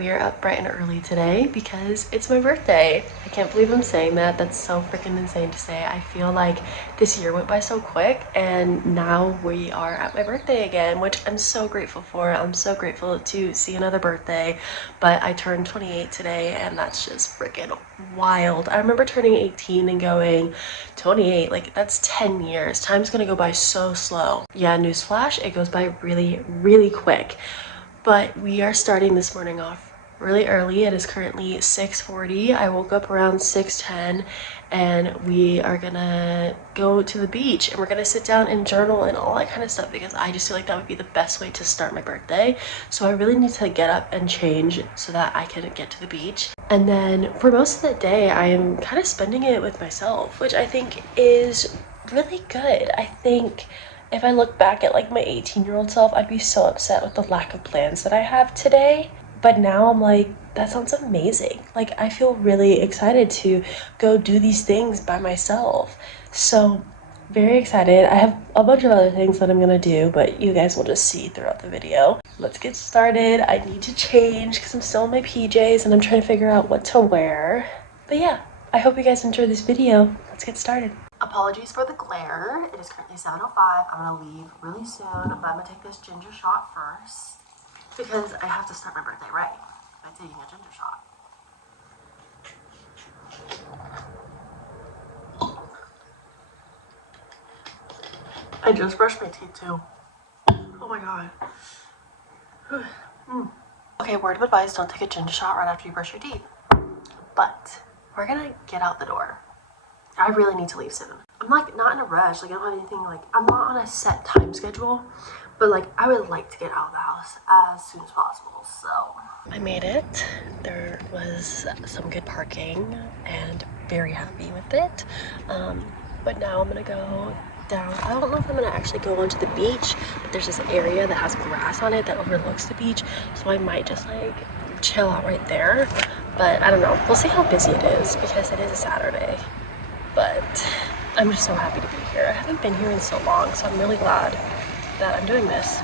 we are up bright and early today because it's my birthday. I can't believe I'm saying that. That's so freaking insane to say. I feel like this year went by so quick and now we are at my birthday again, which I'm so grateful for. I'm so grateful to see another birthday, but I turned 28 today and that's just freaking wild. I remember turning 18 and going 28, like that's 10 years. Time's gonna go by so slow. Yeah, newsflash, it goes by really, really quick. But we are starting this morning off really early. It is currently 6:40. I woke up around 6:10 and we are gonna go to the beach and we're gonna sit down and journal and all that kind of stuff because I just feel like that would be the best way to start my birthday. So I really need to get up and change so that I can get to the beach. And then for most of the day, I am kind of spending it with myself, which I think is really good. I think if I look back at like my 18-year-old self, I'd be so upset with the lack of plans that I have today. But now I'm like, that sounds amazing. Like I feel really excited to go do these things by myself. So very excited. I have a bunch of other things that I'm gonna do, but you guys will just see throughout the video. Let's get started. I need to change because I'm still in my PJs and I'm trying to figure out what to wear. But yeah, I hope you guys enjoy this video. Let's get started. Apologies for the glare. It is currently 7:05. I'm gonna leave really soon, but I'm gonna take this ginger shot first because I have to start my birthday right by taking a ginger shot. I just brushed my teeth too. Oh my god. Okay, word of advice, don't take a ginger shot right after you brush your teeth. But we're gonna get out the door. I really need to leave soon. I'm like not in a rush, like I don't have anything, like I'm not on a set time schedule, but like I would like to get out of the house as soon as possible. So I made it. There was some good parking and very happy with it. But now I'm gonna go down. I don't know if I'm gonna actually go onto the beach, but there's this area that has grass on it that overlooks the beach, so I might just like chill out right there. But I don't know, we'll see how busy it is because it is a Saturday. But I'm just so happy to be here. I haven't been here in so long, so I'm really glad that I'm doing this.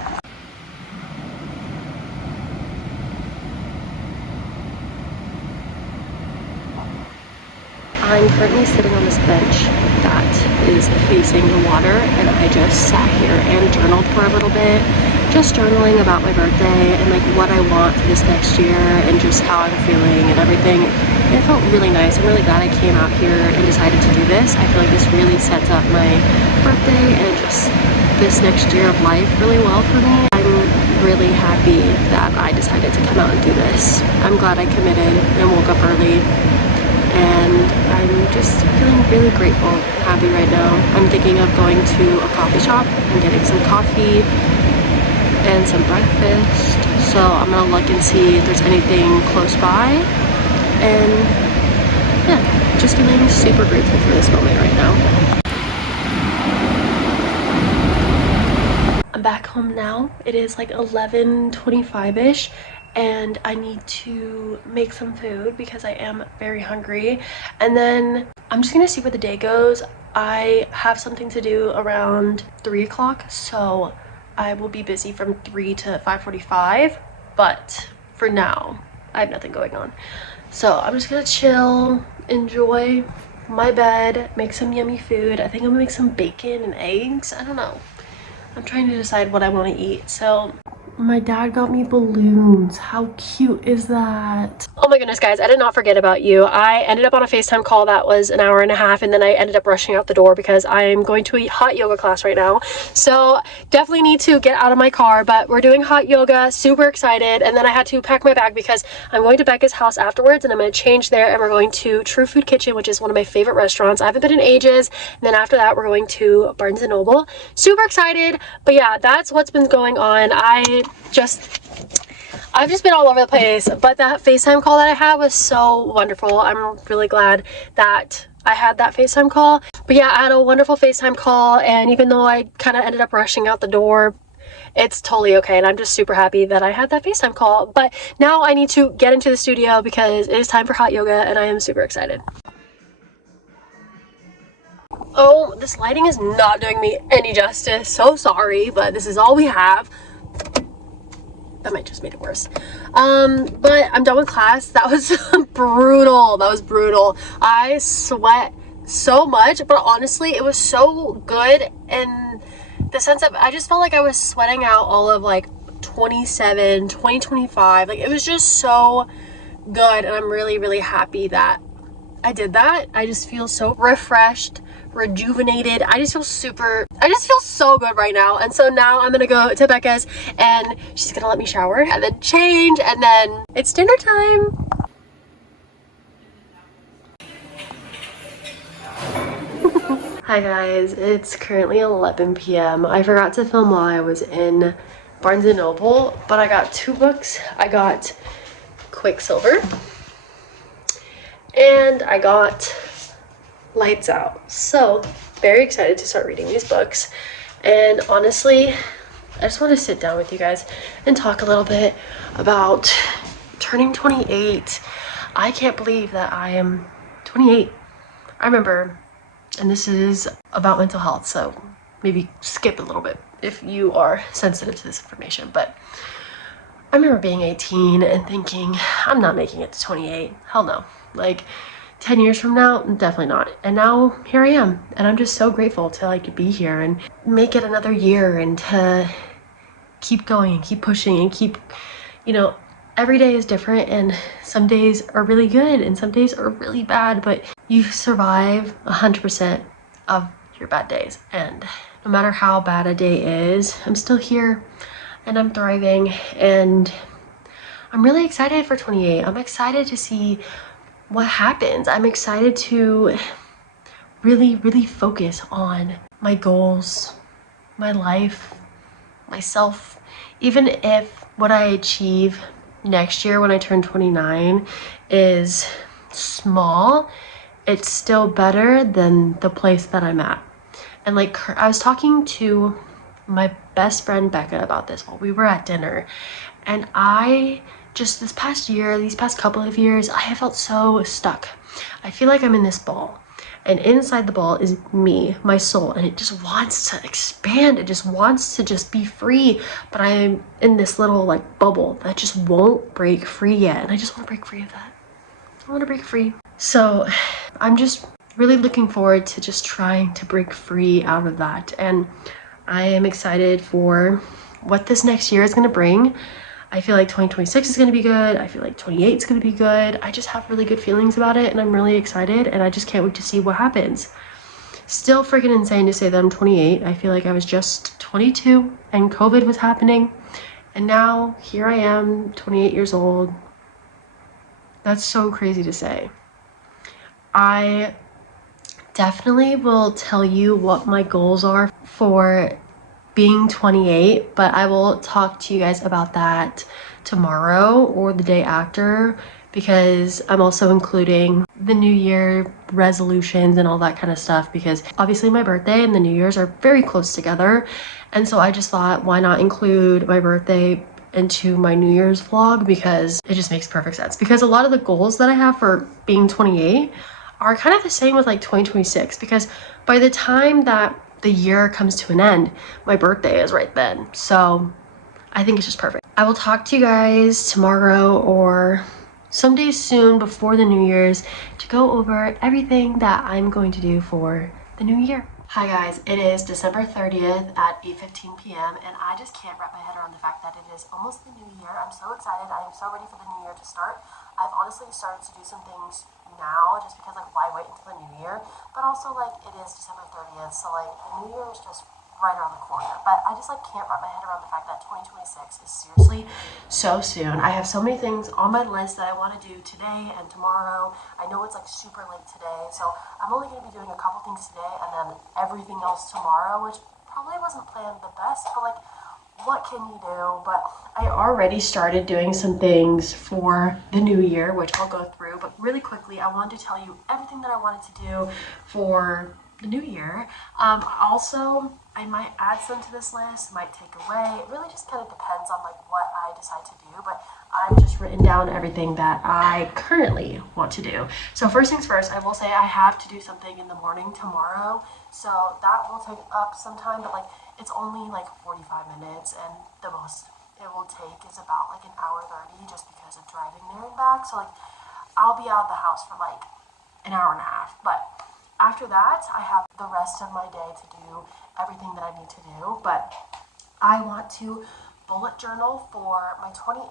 I'm currently sitting on this bench that is facing the water, and I just sat here and journaled for a little bit, just journaling about my birthday and like what I want for this next year and just how I'm feeling and everything. And it felt really nice. I'm really glad I came out here and decided to do this. I feel like this really sets up my birthday and just this next year of life really well for me. I'm really happy that I decided to come out and do this. I'm glad I committed and woke up early. And I'm just feeling really grateful and happy right now. I'm thinking of going to a coffee shop and getting some coffee and some breakfast. So I'm gonna look and see if there's anything close by. And yeah, just feeling super grateful for this moment right now. I'm back home now. It is like 11:25-ish. And I need to make some food because I am very hungry. And then I'm just gonna see where the day goes. I have something to do around 3 o'clock, so I will be busy from 3 to 5:45. But for now, I have nothing going on. So I'm just gonna chill, enjoy my bed, make some yummy food. I think I'm gonna make some bacon and eggs. I don't know. I'm trying to decide what I want to eat. So my dad got me balloons. How cute is that? Oh my goodness, guys, I did not forget about you. I ended up on a FaceTime call that was an hour and a half, and then I ended up rushing out the door because I'm going to a hot yoga class right now. So definitely need to get out of my car, but we're doing hot yoga, super excited. And then I had to pack my bag because I'm going to Becca's house afterwards and I'm going to change there and we're going to True Food Kitchen, which is one of my favorite restaurants. I haven't been in ages. And then after that, we're going to Barnes & Noble. Super excited. But yeah, that's what's been going on. I've just been all over the place, but that FaceTime call that I had was so wonderful. I'm really glad that I had that FaceTime call. But yeah, I had a wonderful FaceTime call, and even though I kind of ended up rushing out the door, it's totally okay, and I'm just super happy that I had that FaceTime call. But now I need to get into the studio because it is time for hot yoga, and I am super excited. Oh, this lighting is not doing me any justice. So sorry, but this is all we have. that might just made it worse. But I'm done with class. That was brutal. That was brutal. I sweat so much, but honestly, it was so good in the sense that I just felt like I was sweating out all of like 2025. Like, it was just so good, and I'm really, really happy that I did that. I just feel so refreshed, rejuvenated. I just feel so good right now. And so now I'm gonna go to Becca's and she's gonna let me shower and then change, and then it's dinner time. Hi guys, it's currently 11 p.m. I forgot to film while I was in Barnes & Noble, but I got 2 books. I got Quicksilver and I got Lights Out. So very excited to start reading these books. And honestly, I just want to sit down with you guys and talk a little bit about turning 28. I can't believe that I am 28. I remember, and this is about mental health, so maybe skip a little bit if you are sensitive to this information, but I remember being 18 and thinking, I'm not making it to 28. Hell no. Like, 10 years from now, definitely not. And now here I am, and I'm just so grateful to like be here and make it another year and to keep going and keep pushing and keep, you know, every day is different, and some days are really good and some days are really bad, but you survive 100% of your bad days. And no matter how bad a day is, I'm still here and I'm thriving, and I'm really excited for 28. I'm excited to see what happens. I'm excited to really, really focus on my goals, my life, myself. Even if what I achieve next year when I turn 29 is small, it's still better than the place that I'm at. And like, I was talking to my best friend Becca about this while we were at dinner, and I just these past couple of years, I have felt so stuck. I feel like I'm in this ball, and inside the ball is me, my soul, and it just wants to expand. It just wants to just be free, but I'm in this little like bubble that just won't break free yet, and I just want to break free of that. I want to break free. So I'm just really looking forward to just trying to break free out of that, and I am excited for what this next year is going to bring. I feel like 2026 is going to be good. I feel like 28 is going to be good. I just have really good feelings about it, and I'm really excited, and I just can't wait to see what happens. Still freaking insane to say that I'm 28. I feel like I was just 22 and COVID was happening, and now here I am, 28 years old. That's so crazy to say. I definitely will tell you what my goals are for being 28, but I will talk to you guys about that tomorrow or the day after, because I'm also including the New Year resolutions and all that kind of stuff, because obviously my birthday and the New Year's are very close together, and so I just thought, why not include my birthday into my New Year's vlog, because it just makes perfect sense. Because a lot of the goals that I have for being 28 are kind of the same with like 2026, because by the time that the year comes to an end, my birthday is right then. So I think it's just perfect. I will talk to you guys tomorrow or someday soon before the New Year's to go over everything that I'm going to do for the new year. Hi guys, it is December 30th at 8:15 p.m. and I just can't wrap my head around the fact that it is almost the new year. I'm so excited. I am so ready for the new year to start. I've honestly started to do some things now just because like why wait until the new year? But also like it is December 30th, so like the new year is just right around the corner. But I just like can't wrap my head around the fact that 2026 is seriously so soon. I have so many things on my list that I want to do today and tomorrow. I know it's like super late today, so I'm only going to be doing a couple things today and then everything else tomorrow, which probably wasn't planned the best, but like what can you do? But I already started doing some things for the new year, which I'll go through, but really quickly I wanted to tell you everything that I wanted to do for the new year. Also, I might add some to this list, might take away. It really just kind of depends on like what I decide to do, but I've just written down everything that I currently want to do. So first things first, I will say I have to do something in the morning tomorrow, so that will take up some time, but like it's only like 45 minutes and the most it will take is about like an hour 30 just because of driving there and back. So like I'll be out of the house for like an hour and a half. But after that, I have the rest of my day to do everything that I need to do. But I want to bullet journal for my 28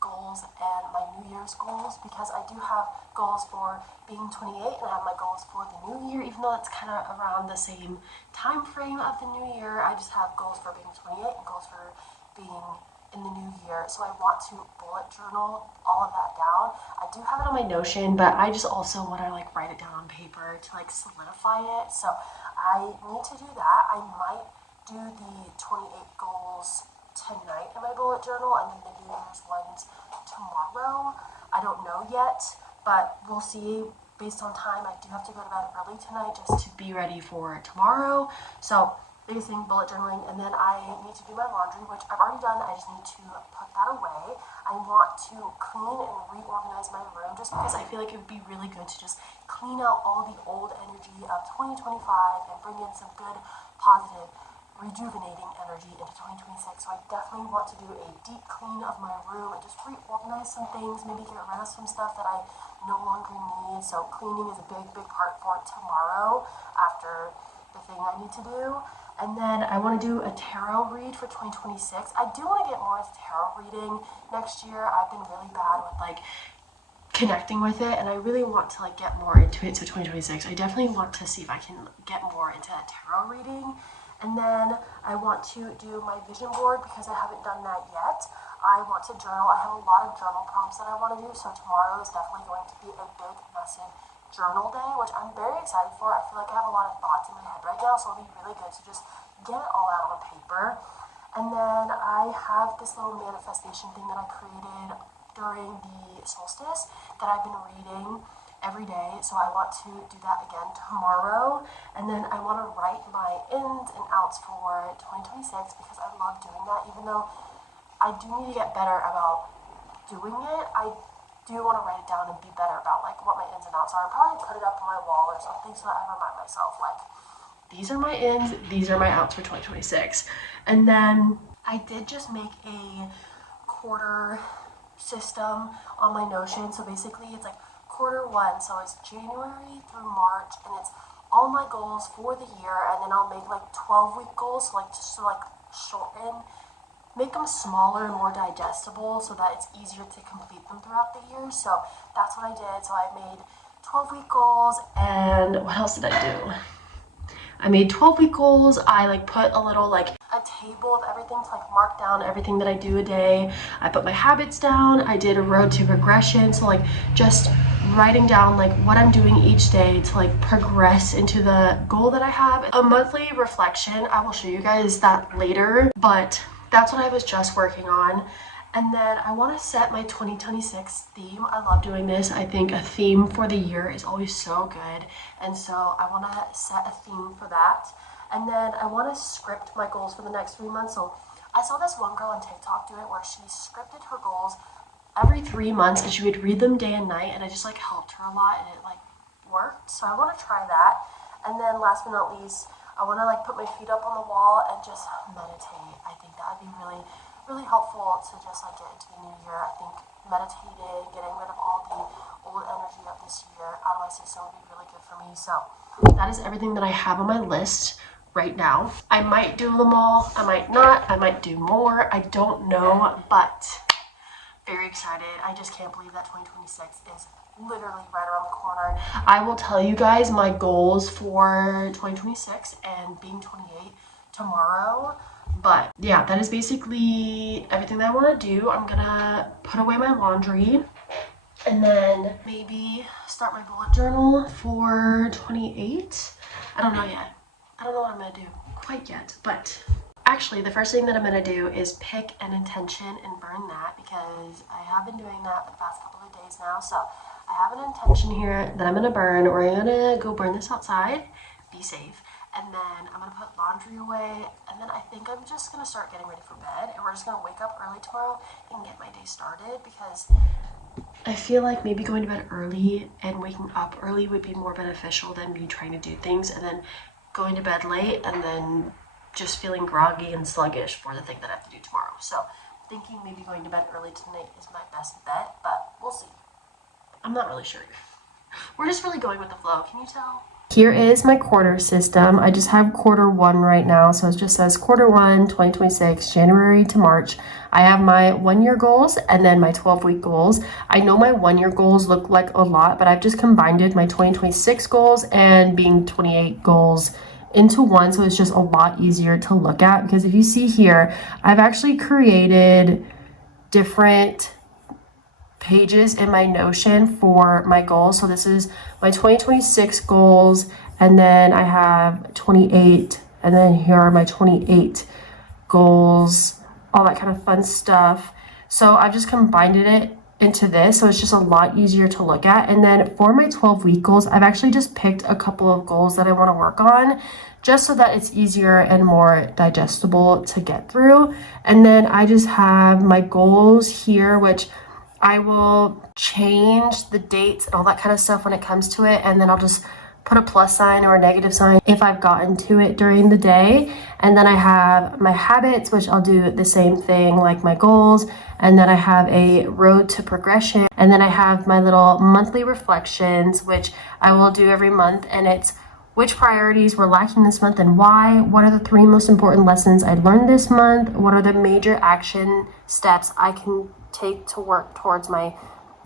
goals and my New Year's goals, because I do have goals for being 28 and I have my goals for the new year, even though it's kind of around the same time frame of the new year. I just have goals for being 28 and goals for being in the new year. So I want to bullet journal all of that down. I do have it on my Notion, but I just also want to like write it down on paper to like solidify it. So I need to do that. I might do the 28 goals tonight in my bullet journal and then the New Year's ones tomorrow. I don't know yet, but we'll see based on time. I do have to go to bed early tonight just to be ready for tomorrow. So biggest thing, bullet journaling, and then I need to do my laundry, which I've already done. I just need to put that away. I want to clean and reorganize my room just because I feel like it would be really good to just clean out all the old energy of 2025 and bring in some good, positive, rejuvenating energy into 2026. So I definitely want to do a deep clean of my room and just reorganize some things, maybe get rid of some stuff that I no longer need. So cleaning is a big part for tomorrow after the thing I need to do. And then I want to do a tarot read for 2026. I do want to get more into tarot reading next year. I've been really bad with like connecting with it, and I really want to like get more into it. So 2026, I definitely want to see if I can get more into tarot reading. And then I want to do my vision board because I haven't done that yet. I want to journal. I have a lot of journal prompts that I want to do. So tomorrow is definitely going to be a big, massive journal day, which I'm very excited for. I feel like I have a lot of thoughts in my head right now, so it'll be really good to just get it all out on paper. And then I have this little manifestation thing that I created during the solstice that I've been reading every day, so I want to do that again tomorrow. And then I want to write my ins and outs for 2026 because I love doing that. Even though I do need to get better about doing it, I do want to write it down and be better about like what my ins and outs are, and probably put it up on my wall or something so that I remind myself like these are my ins, these are my outs for 2026. And then I did just make a quarter system on my Notion. So basically it's like quarter one, so it's January through March, and it's all my goals for the year. And then I'll make like 12-week goals, so like just to like shorten, make them smaller and more digestible so that it's easier to complete them throughout the year. So that's what I did. So I made 12-week goals, and what else did I do? I made 12-week goals. I like put a little like a table of everything to like mark down everything that I do a day. I put my habits down. I did a road to progression. So like just writing down like what I'm doing each day to like progress into the goal that I have. A monthly reflection. I will show you guys that later, but that's what I was just working on. And then I want to set my 2026 theme. I love doing this. I think a theme for the year is always so good. And so I want to set a theme for that. And then I want to script my goals for the next 3 months. So I saw this one girl on TikTok do it where she scripted her goals every 3 months and she would read them day and night. And it just like helped her a lot, and it like worked. So I want to try that. And then last but not least, I want to like put my feet up on the wall and just meditate. I think that would be really helpful to just like get into the new year. I think meditating, getting rid of all the old energy of this year out of my system would be really good for me. So that is everything that I have on my list right now. I might do them all, I might not, I might do more, I don't know, but very excited. I just can't believe that 2026 is literally right around the corner. I will tell you guys my goals for 2026 and being 28 tomorrow. But yeah, that is basically everything that I want to do. I'm gonna put away my laundry and then maybe start my bullet journal for 28. I don't know yet. I don't know what I'm gonna do quite yet, but actually the first thing that I'm gonna do is pick an intention and burn that, because I have been doing that for the past couple of days now. So I have an intention here that I'm gonna burn. We're gonna go burn this outside, be safe. And then I'm gonna put laundry away, and then I think I'm just gonna start getting ready for bed, and we're just gonna wake up early tomorrow and get my day started, because I feel like maybe going to bed early and waking up early would be more beneficial than me trying to do things and then going to bed late and then just feeling groggy and sluggish for the thing that I have to do tomorrow. So thinking maybe going to bed early tonight is my best bet, but we'll see. I'm not really sure. We're just really going with the flow, can you tell? Here is my quarter system. I just have quarter one right now. So it just says quarter one, 2026, January to March. I have my 1 year goals and then my 12-week goals. I know my 1 year goals look like a lot, but I've just combined my 2026 goals and being 28 goals into one. So it's just a lot easier to look at, because if you see here, I've actually created different pages in my Notion for my goals. So this is my 2026 goals, and then I have 28, and then here are my 28 goals, all that kind of fun stuff. So I've just combined it into this, so it's just a lot easier to look at. And then for my 12-week goals, I've actually just picked a couple of goals that I want to work on, just so that it's easier and more digestible to get through. And then I just have my goals here, which I will change the dates and all that kind of stuff when it comes to it, and then I'll just put a plus sign or a negative sign if I've gotten to it during the day. And then I have my habits, which I'll do the same thing like my goals. And then I have a road to progression, and then I have my little monthly reflections, which I will do every month, and it's which priorities were lacking this month and why. What are the 3 most important lessons I learned this month? What are the major action steps I can take to work towards my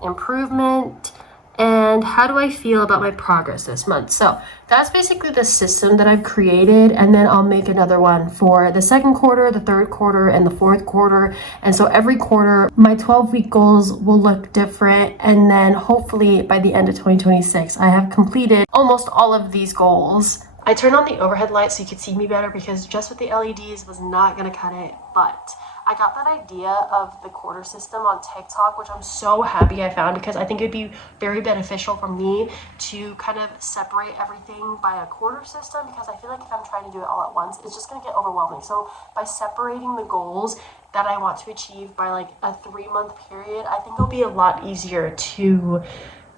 improvement? And how do I feel about my progress this month? So that's basically the system that I've created. And then I'll make another one for the second quarter, the third quarter, and the fourth quarter. And so every quarter, my 12-week goals will look different. And then hopefully by the end of 2026, I have completed almost all of these goals. I turned on the overhead light so you could see me better, because just with the LEDs was not gonna cut it, but I got that idea of the quarter system on TikTok, which I'm so happy I found, because I think it'd be very beneficial for me to kind of separate everything by a quarter system, because I feel like if I'm trying to do it all at once, it's just going to get overwhelming. So by separating the goals that I want to achieve by like a 3-month period, I think it'll be a lot easier to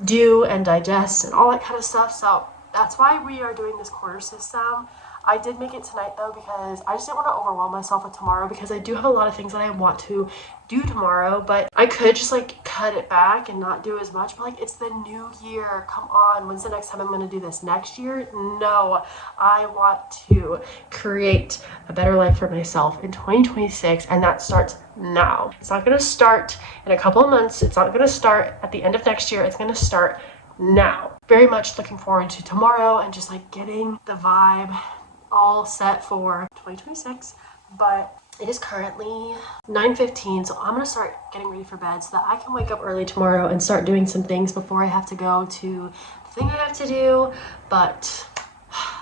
do and digest and all that kind of stuff. So that's why we are doing this quarter system. I did make it tonight though, because I just didn't want to overwhelm myself with tomorrow, because I do have a lot of things that I want to do tomorrow, but I could just like cut it back and not do as much. But like, it's the new year, come on, when's the next time I'm going to do this? Next year? No, I want to create a better life for myself in 2026, and that starts now. It's not going to start in a couple of months. It's not going to start at the end of next year. It's going to start now. Very much looking forward to tomorrow and just like getting the vibe all set for 2026. But it is currently 9:15, so I'm gonna start getting ready for bed so that I can wake up early tomorrow and start doing some things before I have to go to the thing I have to do. But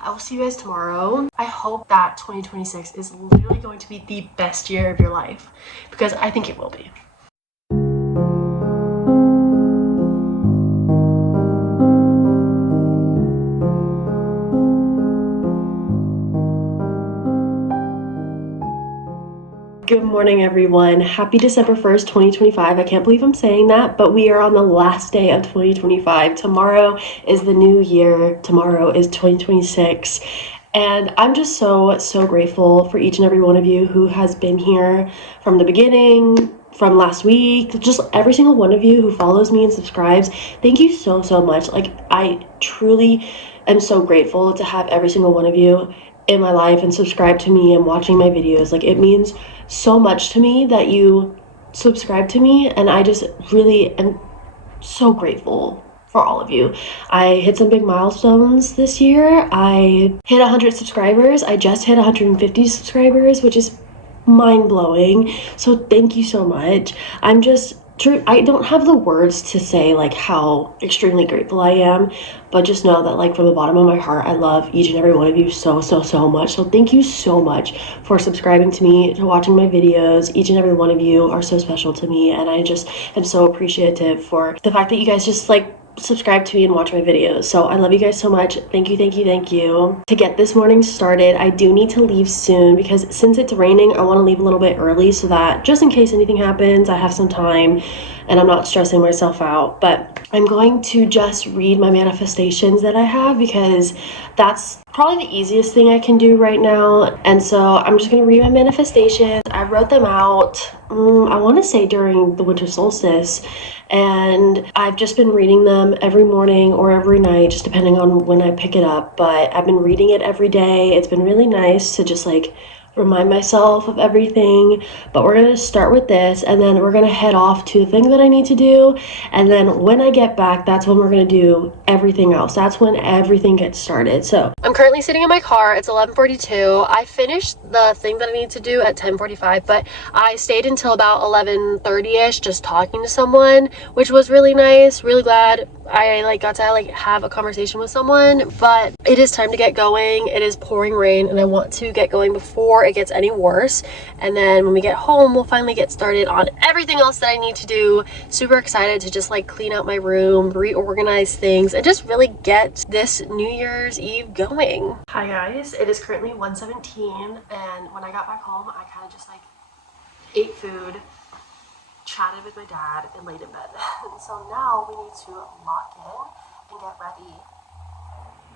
I will see you guys tomorrow. I hope that 2026 is literally going to be the best year of your life, because I think it will be. Good morning, everyone. Happy December 1st, 2025. I can't believe I'm saying that, but we are on the last day of 2025. Tomorrow is the new year. Tomorrow is 2026. And I'm just so grateful for each and every one of you who has been here from the beginning, from last week, just every single one of you who follows me and subscribes. Thank you so much. Like, I truly am so grateful to have every single one of you in my life and subscribe to me and watching my videos. Like, it means so much to me that you subscribe to me, and I just really am so grateful for all of you. I hit some big milestones this year. I hit 100 subscribers. I just hit 150 subscribers, which is mind-blowing. So thank you so much. I don't have the words to say like how extremely grateful I am, but just know that like from the bottom of my heart, I love each and every one of you so much. So thank you so much for subscribing to me, to watching my videos. Each and every one of you are so special to me, and I just am so appreciative for the fact that you guys just like subscribe to me and watch my videos. So I love you guys so much. Thank you. To get this morning started, I do need to leave soon, because since it's raining, I want to leave a little bit early so that just in case anything happens, I have some time and I'm not stressing myself out. But I'm going to just read my manifestations that I have because that's probably the easiest thing I can do right now. And so I'm just gonna read my manifestations. I wrote them out, I want to say during the winter solstice, and I've just been reading them every morning or every night, just depending on when I pick it up. But I've been reading it every day. It's been really nice to just like remind myself of everything. But we're going to start with this, and then we're going to head off to the thing that I need to do, and then when I get back, that's when we're going to do everything else. That's when everything gets started. So I'm currently sitting in my car. It's 11:42. I finished the thing that I need to do at 10:45, but I stayed until about 11:30ish just talking to someone, which was really nice. Really glad I got to have a conversation with someone. But it is time to get going. It is pouring rain, and I want to get going before it gets any worse. And then when we get home, we'll finally get started on everything else that I need to do. Super excited to just clean out my room, reorganize things, and just really get this New Year's Eve going. Hi guys, it is currently 1:17, and when I got back home, I kind of just ate food, chatted with my dad, and laid in bed. And so now we need to lock in and get ready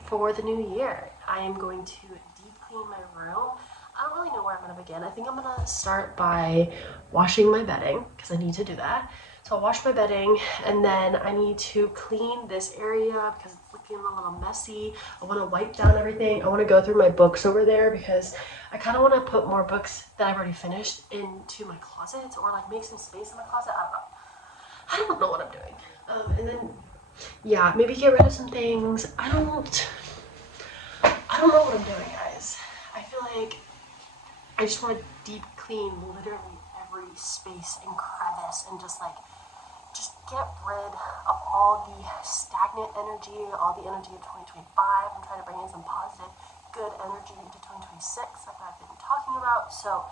for the new year. I am going to deep clean my room. I don't really know where I'm going to begin. I think I'm going to start by washing my bedding because I need to do that. So I'll wash my bedding, and then I need to clean this area because it's looking a little messy. I want to wipe down everything. I want to go through my books over there because I kind of want to put more books that I've already finished into my closet, or make some space in my closet. I don't know what I'm doing. And then, yeah, maybe get rid of some things. I don't know what I'm doing, guys. I feel like I just want to deep clean literally every space and crevice and just get rid of all the stagnant energy, all the energy of 2025. I'm trying to bring in some positive, good energy into 2026 like I've been talking about. So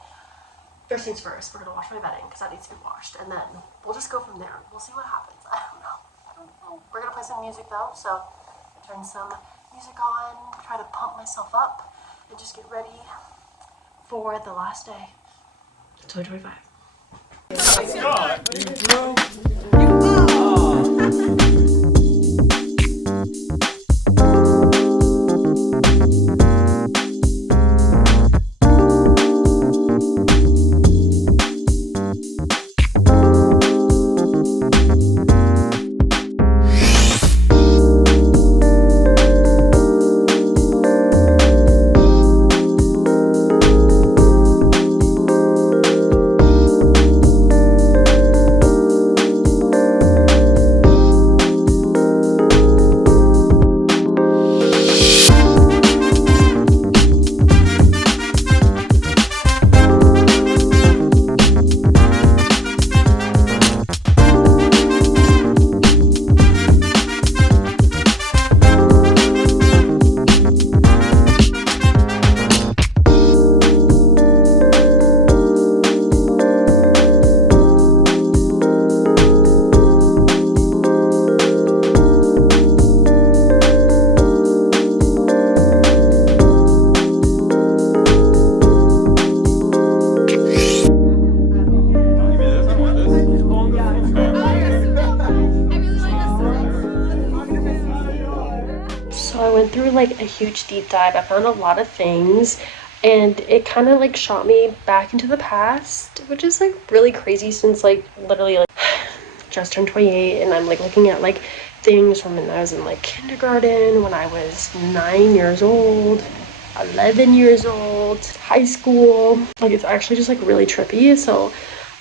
first things first, we're going to wash my bedding because that needs to be washed, and then we'll just go from there. We'll see what happens. I don't know. We're going to play some music though, so turn some music on, try to pump myself up, and just get ready for the last day of 2025. So I went through a huge deep dive. I found a lot of things, and it kind of shot me back into the past, which is really crazy since literally just turned 28, and I'm looking at things from when I was in kindergarten, when I was 9 years old, 11 years old, high school. It's actually just really trippy. So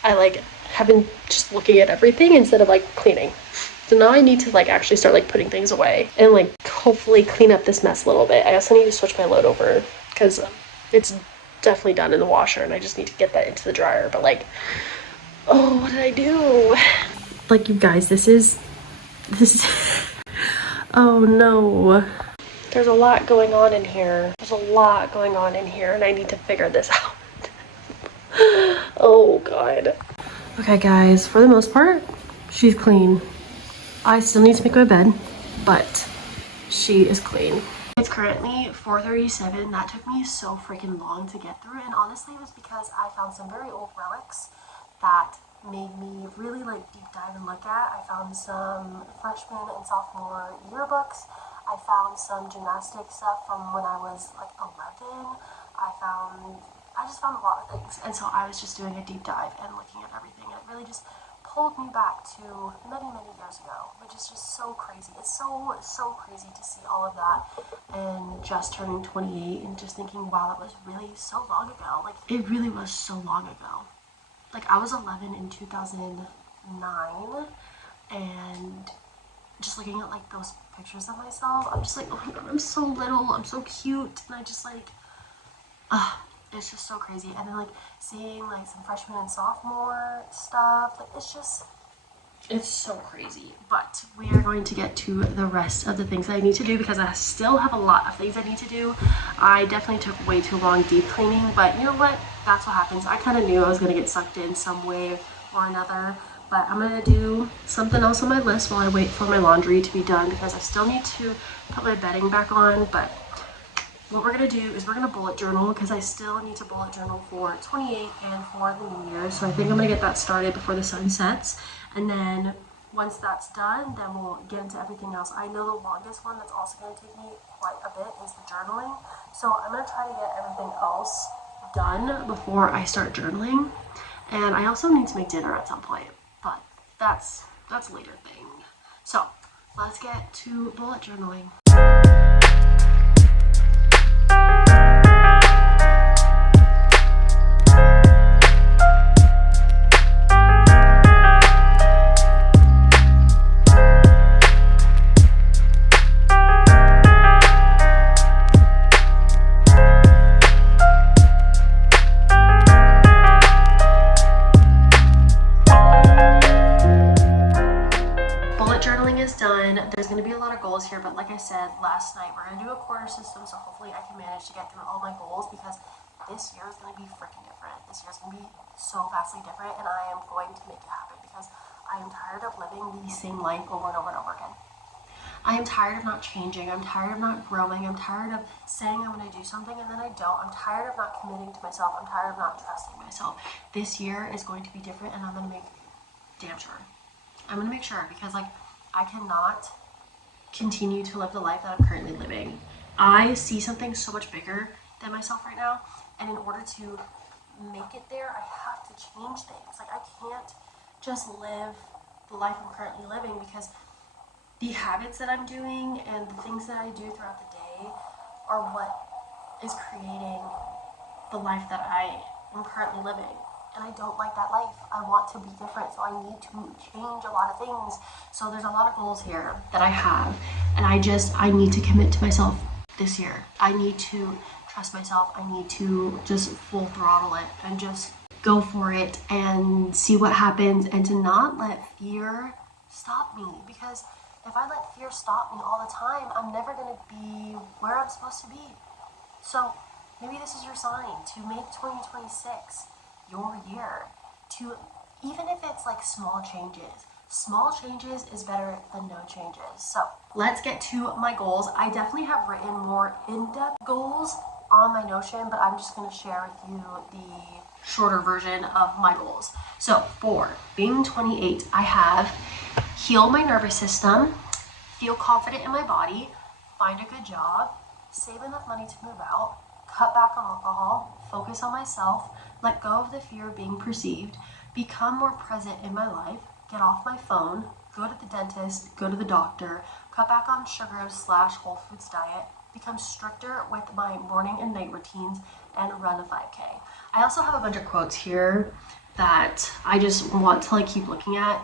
I have been just looking at everything instead of cleaning. So now I need to actually start putting things away and hopefully clean up this mess a little bit. I also need to switch my load over because it's definitely done in the washer, and I just need to get that into the dryer. But oh, what did I do? You guys, this is oh no. There's a lot going on in here. And I need to figure this out. Oh God. Okay guys, for the most part, she's clean. I still need to make my bed, but she is clean. It's currently 4:37. That took me so freaking long to get through, and honestly it was because I found some very old relics that made me really like deep dive and look at. I found some freshman and sophomore yearbooks. I found some gymnastic stuff from when I was like 11. I just found a lot of things. And so I was just doing a deep dive and looking at everything. And it really just pulled me back to many, many years ago, which is just so crazy. It's so crazy to see all of that and just turning 28 and just thinking, wow, that was really so long ago. Like, it really was so long ago. Like, I was 11 in 2009, and just looking at like those pictures of myself, I'm just like, oh my god, I'm so little, I'm so cute, and I just like, it's just so crazy. And then like seeing like some freshman and sophomore stuff, like it's so crazy. But we are going to get to the rest of the things that I need to do because I still have a lot of things I need to do. I definitely took way too long deep cleaning, but you know what? That's what happens. I kind of knew I was going to get sucked in some way or another. But I'm going to do something else on my list while I wait for my laundry to be done because I still need to put my bedding back on. But what we're going to do is we're going to bullet journal because I still need to bullet journal for 28 and for the new year. So I think I'm going to get that started before the sun sets. And then once that's done, then we'll get into everything else. I know the longest one that's also going to take me quite a bit is the journaling. So I'm going to try to get everything else done before I start journaling. And I also need to make dinner at some point, but that's a later thing. So let's get to bullet journaling. There's going to be a lot of goals here, but like I said last night, we're going to do a quarter system, so hopefully I can manage to get through all my goals because this year is going to be freaking different. This year is going to be so vastly different, and I am going to make it happen because I am tired of living the same life over and over and over again. I am tired of not changing. I'm tired of not growing. I'm tired of saying I'm going to do something and then I don't. I'm tired of not committing to myself. I'm tired of not trusting myself. This year is going to be different, and I'm going to make damn sure. I'm going to make sure because like I cannot continue to live the life that I'm currently living. I see something so much bigger than myself right now, and in order to make it there, I have to change things. Like I can't just live the life I'm currently living because the habits that I'm doing and the things that I do throughout the day are what is creating the life that I am currently living. And I don't like that life. I want to be different, so I need to change a lot of things. So there's a lot of goals here that I have, and I need to commit to myself this year. I need to trust myself. I need to just full throttle it and just go for it and see what happens, and to not let fear stop me, because if I let fear stop me all the time, I'm never going to be where I'm supposed to be. So maybe this is your sign to make 2026 your year, to, even if it's like small changes is better than no changes. So let's get to my goals. I definitely have written more in-depth goals on my Notion, but I'm just going to share with you the shorter version of my goals. So for being 28, I have heal my nervous system, feel confident in my body, find a good job, save enough money to move out, cut back on alcohol, focus on myself, let go of the fear of being perceived, become more present in my life, get off my phone, go to the dentist, go to the doctor, cut back on sugar / whole foods diet, become stricter with my morning and night routines, and run a 5K. I also have a bunch of quotes here that I just want to like keep looking at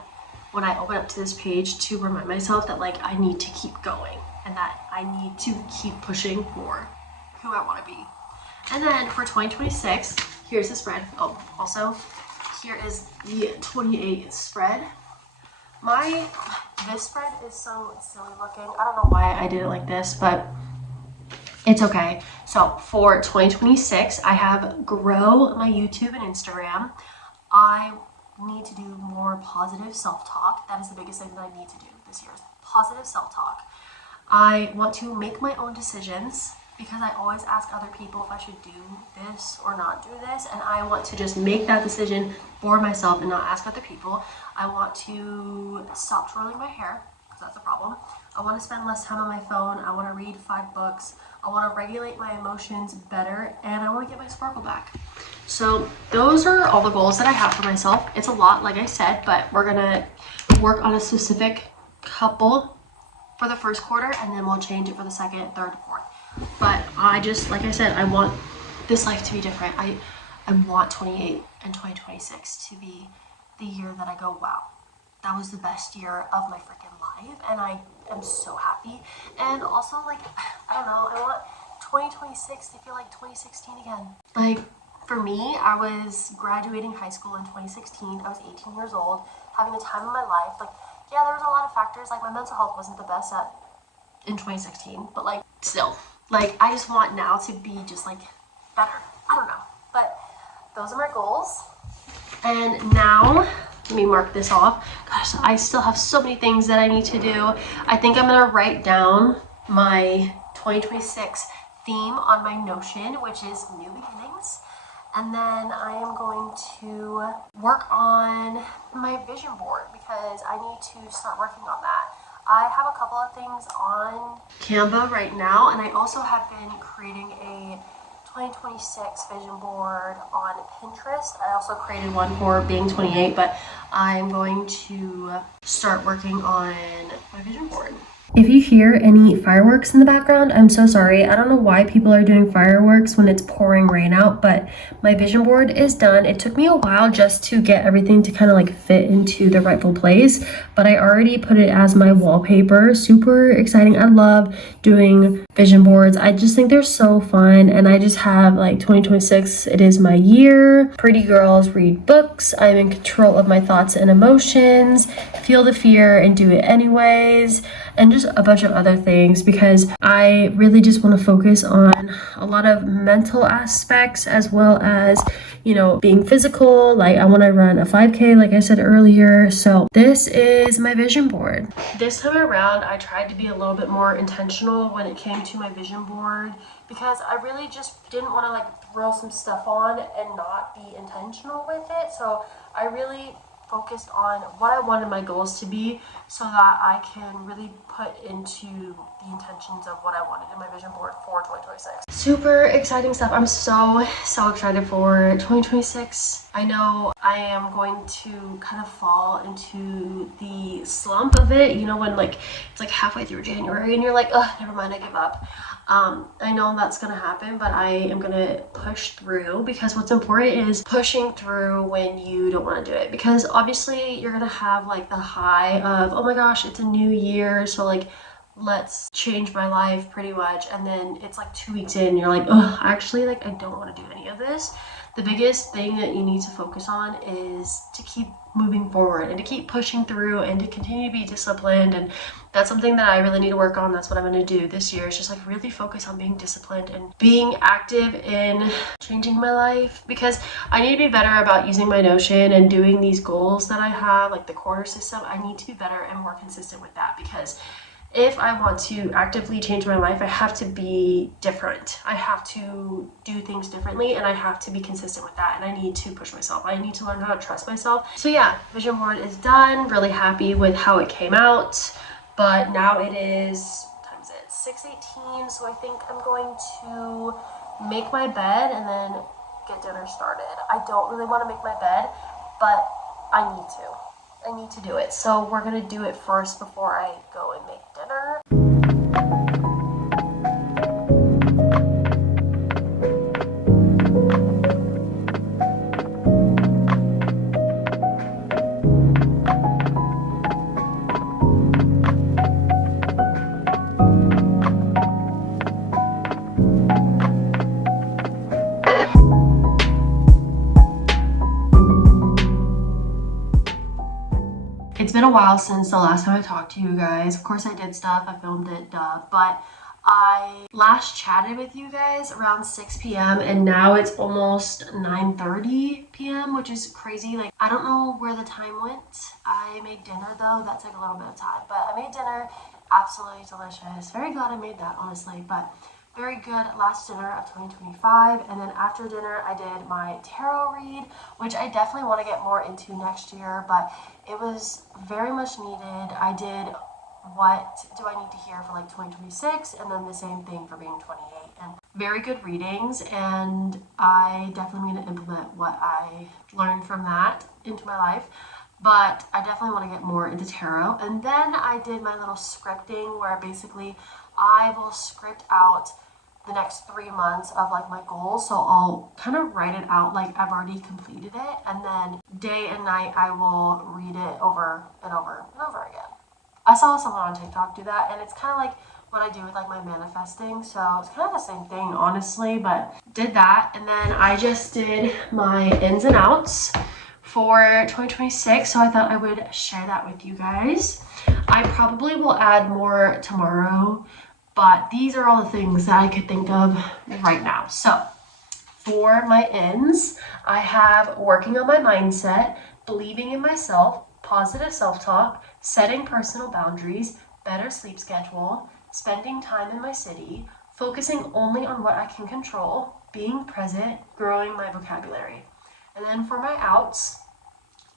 when I open up to this page to remind myself that like I need to keep going and that I need to keep pushing for who I want to be. And then for 2026, here's the spread. Oh, also, here is the 28 spread. This spread is so silly looking. I don't know why I did it like this, but it's okay. So for 2026, I have grow my YouTube and Instagram. I need to do more positive self-talk. That is the biggest thing that I need to do this year, is positive self-talk. I want to make my own decisions because I always ask other people if I should do this or not do this, and I want to just make that decision for myself and not ask other people. I want to stop twirling my hair, because that's a problem. I want to spend less time on my phone. I want to read 5 books. I want to regulate my emotions better, and I want to get my sparkle back. So those are all the goals that I have for myself. It's a lot, like I said, but we're gonna work on a specific couple for the first quarter, and then we'll change it for the second, third, fourth. But I just, like I said, I want this life to be different. I want 28 and 2026 to be the year that I go, wow, that was the best year of my freaking life, and I am so happy. And also, like, I don't know, I want 2026 to feel like 2016 again. Like, for me, I was graduating high school in 2016. I was 18 years old, having the time of my life. Like, yeah, there was a lot of factors. Like, my mental health wasn't the best in 2016, but like, still, like, I just want now to be just like better. I don't know, but those are my goals. And now, let me mark this off. Gosh, I still have so many things that I need to do. I think I'm gonna write down my 2026 theme on my Notion, which is new beginnings. And then I am going to work on my vision board, because I need to start working on that. I have a couple of things on Canva right now, and I also have been creating a 2026 vision board on Pinterest. I also created one for being 28, but I'm going to start working on my vision board. If you hear any fireworks in the background, I'm so sorry. I don't know why people are doing fireworks when it's pouring rain out, but my vision board is done. It took me a while just to get everything to kind of like fit into the rightful place, but I already put it as my wallpaper. Super exciting. I love doing vision boards. I just think they're so fun, and I just have like 2026. It is my year. Pretty girls read books. I'm in control of my thoughts and emotions. Feel the fear and do it anyways. And just a bunch of other things, because I really just want to focus on a lot of mental aspects as well as, you know, being physical. Like, I want to run a 5K, like I said earlier. So this is my vision board. This time around, I tried to be a little bit more intentional when it came to my vision board, because I really just didn't want to like throw some stuff on and not be intentional with it. So I really focused on what I wanted my goals to be, so that I can really put into the intentions of what I wanted in my vision board for 2026. Super exciting stuff. I'm so excited for 2026. I know I am going to kind of fall into the slump of it, you know, when like it's like halfway through January and you're like, oh, never mind, I give up. I know that's gonna happen, but I am gonna push through, because what's important is pushing through when you don't want to do it, because obviously you're gonna have like the high of, oh my gosh, it's a new year, so like let's change my life pretty much, and then it's like 2 weeks in, you're like, oh, actually, like, I don't want to do any of this. The biggest thing that you need to focus on is to keep moving forward and to keep pushing through and to continue to be disciplined. And that's something that I really need to work on. That's what I'm going to do this year, is just like really focus on being disciplined and being active in changing my life, because I need to be better about using my Notion and doing these goals that I have, like the quarter system. I need to be better and more consistent with that, because if I want to actively change my life, I have to be different. I have to do things differently, and I have to be consistent with that. And I need to push myself. I need to learn how to trust myself. So yeah, vision board is done. Really happy with how it came out. But now it is, what time is it? 6:18. So I think I'm going to make my bed and then get dinner started. I don't really want to make my bed, but I need to. I need to do it. So we're gonna do it first before I go and make dinner. It's been a while since the last time I talked to you guys. Of course I did stuff, I filmed it, duh, but I last chatted with you guys around 6 p.m. and now it's almost 9:30 p.m., which is crazy. Like, I don't know where the time went. I made dinner though, that took a little bit of time, but I made dinner, absolutely delicious. Very glad I made that, honestly, but very good last dinner of 2025. And then after dinner, I did my tarot read, which I definitely want to get more into next year, but it was very much needed. I did what do I need to hear for like 2026, and then the same thing for being 28. And very good readings, and I definitely need to implement what I learned from that into my life. But I definitely want to get more into tarot. And then I did my little scripting where basically I will script out the next 3 months of like my goals. So I'll kind of write it out like I've already completed it, and then day and night I will read it over and over and over again. I saw someone on TikTok do that, and it's kind of like what I do with like my manifesting. So it's kind of the same thing, honestly, but did that. And then I just did my ins and outs for 2026. So I thought I would share that with you guys. I probably will add more tomorrow, but these are all the things that I could think of right now. So for my ins, I have working on my mindset, believing in myself, positive self-talk, setting personal boundaries, better sleep schedule, spending time in my city, focusing only on what I can control, being present, growing my vocabulary. And then for my outs,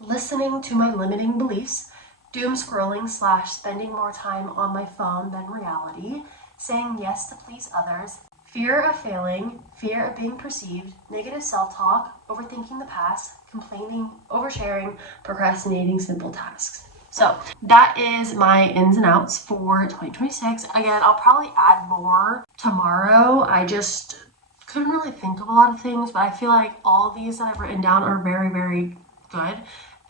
listening to my limiting beliefs, doom scrolling / spending more time on my phone than reality, saying yes to please others, fear of failing, fear of being perceived, negative self-talk, overthinking the past, complaining, oversharing, procrastinating simple tasks. So that is my ins and outs for 2026. Again, I'll probably add more tomorrow. I just couldn't really think of a lot of things, but I feel like all of these that I've written down are very, very good.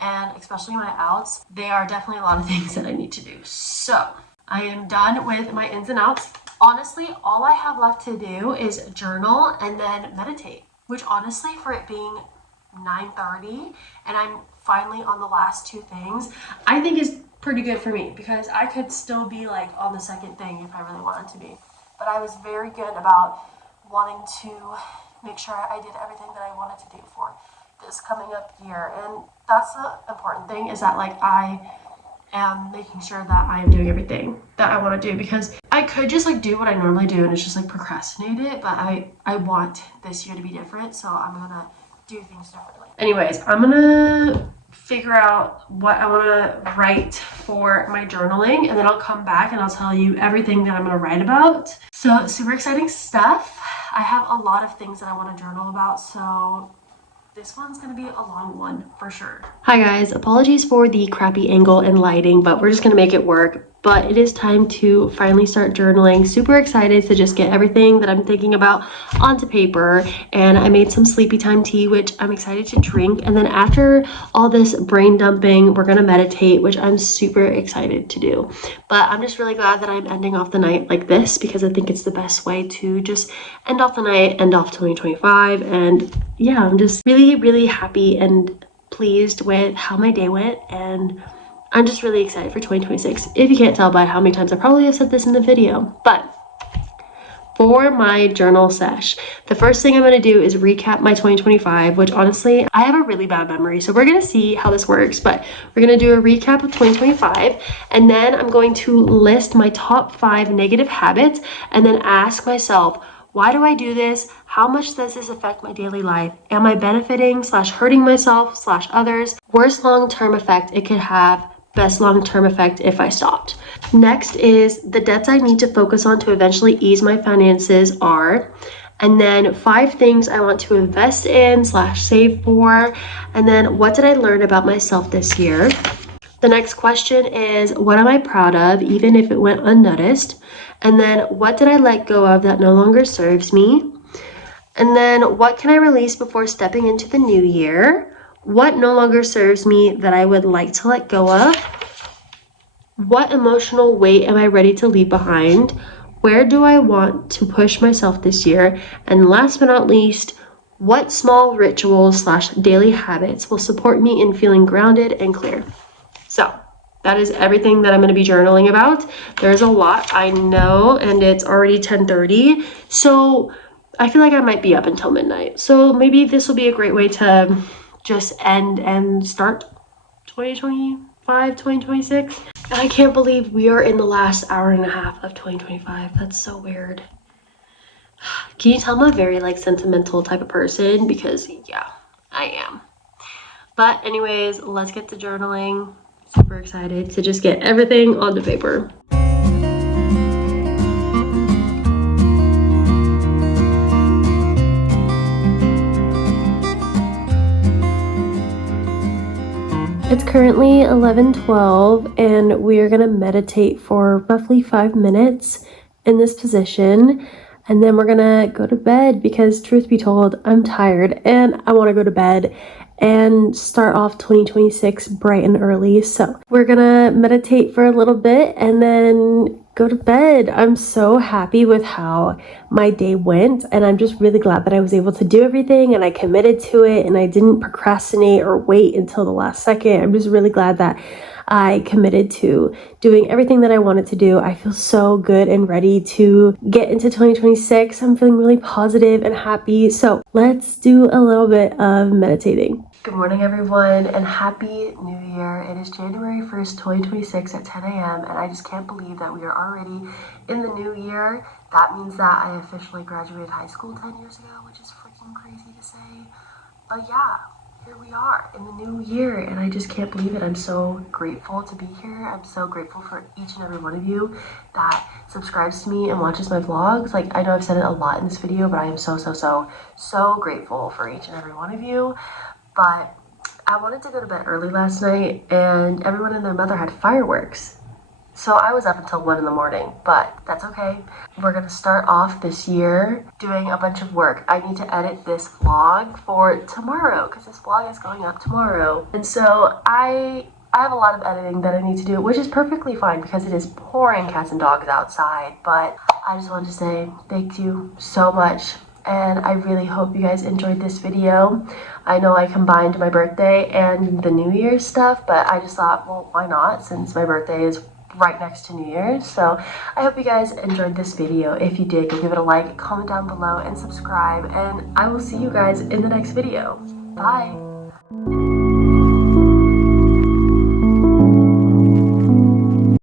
And especially my outs, they are definitely a lot of things that I need to do. So I am done with my ins and outs. Honestly, all I have left to do is journal and then meditate, which honestly, for it being 9:30 and I'm finally on the last two things, I think is pretty good for me, because I could still be like on the second thing if I really wanted to be. But I was very good about wanting to make sure I did everything that I wanted to do for this coming up year. And that's the important thing, is that like I am making sure that I am doing everything that I want to do, because I could just like do what I normally do and it's just like procrastinate it, but I want this year to be different, so I'm gonna do things differently. Anyways, I'm gonna figure out what I want to write for my journaling, and then I'll come back and I'll tell you everything that I'm gonna write about. So super exciting stuff. I have a lot of things that I want to journal about, so this one's gonna be a long one for sure. Hi guys, apologies for the crappy angle and lighting, but we're just gonna make it work. But it is time to finally start journaling. Super excited to just get everything that I'm thinking about onto paper. And I made some sleepy time tea, which I'm excited to drink. And then after all this brain dumping, we're gonna meditate, which I'm super excited to do. But I'm just really glad that I'm ending off the night like this, because I think it's the best way to just end off the night, end off 2025. And yeah, I'm just really, really happy and pleased with how my day went, and I'm just really excited for 2026. If you can't tell by how many times I probably have said this in the video. But for my journal sesh, the first thing I'm going to do is recap my 2025, which honestly, I have a really bad memory. So we're going to see how this works, but we're going to do a recap of 2025. And then I'm going to list my top 5 negative habits and then ask myself, why do I do this? How much does this affect my daily life? Am I benefiting / hurting myself / others? Worst long-term effect it could have, best long-term effect if I stopped. Next is the debts I need to focus on to eventually ease my finances are, and then 5 things I want to invest in / save for, and then what did I learn about myself this year? The next question is, what am I proud of, even if it went unnoticed? And then what did I let go of that no longer serves me? And then what can I release before stepping into the new year? What no longer serves me that I would like to let go of? What emotional weight am I ready to leave behind? Where do I want to push myself this year? And last but not least, what small rituals / daily habits will support me in feeling grounded and clear? So that is everything that I'm going to be journaling about. There's a lot, I know, and it's already 10:30. So I feel like I might be up until midnight. So maybe this will be a great way to just end and start 2025, 2026. And I can't believe we are in the last hour and a half of 2025. That's so weird. Can you tell I'm a very like sentimental type of person? Because yeah, I am. But anyways, let's get to journaling. Super excited to just get everything onto paper. It's currently 11:12 and we are gonna meditate for roughly 5 minutes in this position, and then we're gonna go to bed because truth be told, I'm tired and I wanna go to bed and start off 2026 bright and early. So we're gonna meditate for a little bit and then go to bed. I'm so happy with how my day went, and I'm just really glad that I was able to do everything and I committed to it and I didn't procrastinate or wait until the last second. I'm just really glad that I committed to doing everything that I wanted to do. I feel so good and ready to get into 2026. I'm feeling really positive and happy. So let's do a little bit of meditating. Good morning, everyone, and Happy New Year. It is January 1st, 2026 at 10 a.m. and I just can't believe that we are already in the new year. That means that I officially graduated high school 10 years ago, which is freaking crazy to say. But yeah, here we are in the new year and I just can't believe it. I'm so grateful to be here. I'm so grateful for each and every one of you that subscribes to me and watches my vlogs. Like, I know I've said it a lot in this video, but I am so grateful for each and every one of you. But I wanted to go to bed early last night and everyone and their mother had fireworks. So I was up until 1 in the morning, but that's okay. We're gonna start off this year doing a bunch of work. I need to edit this vlog for tomorrow because this vlog is going up tomorrow. And so I have a lot of editing that I need to do, which is perfectly fine because it is pouring cats and dogs outside. But I just wanted to say thank you so much. And I really hope you guys enjoyed this video. I know I combined my birthday and the New Year's stuff, but I just thought, well, why not, since my birthday is right next to New Year's. So I hope you guys enjoyed this video. If you did, go give it a like, comment down below, and subscribe. And I will see you guys in the next video. Bye.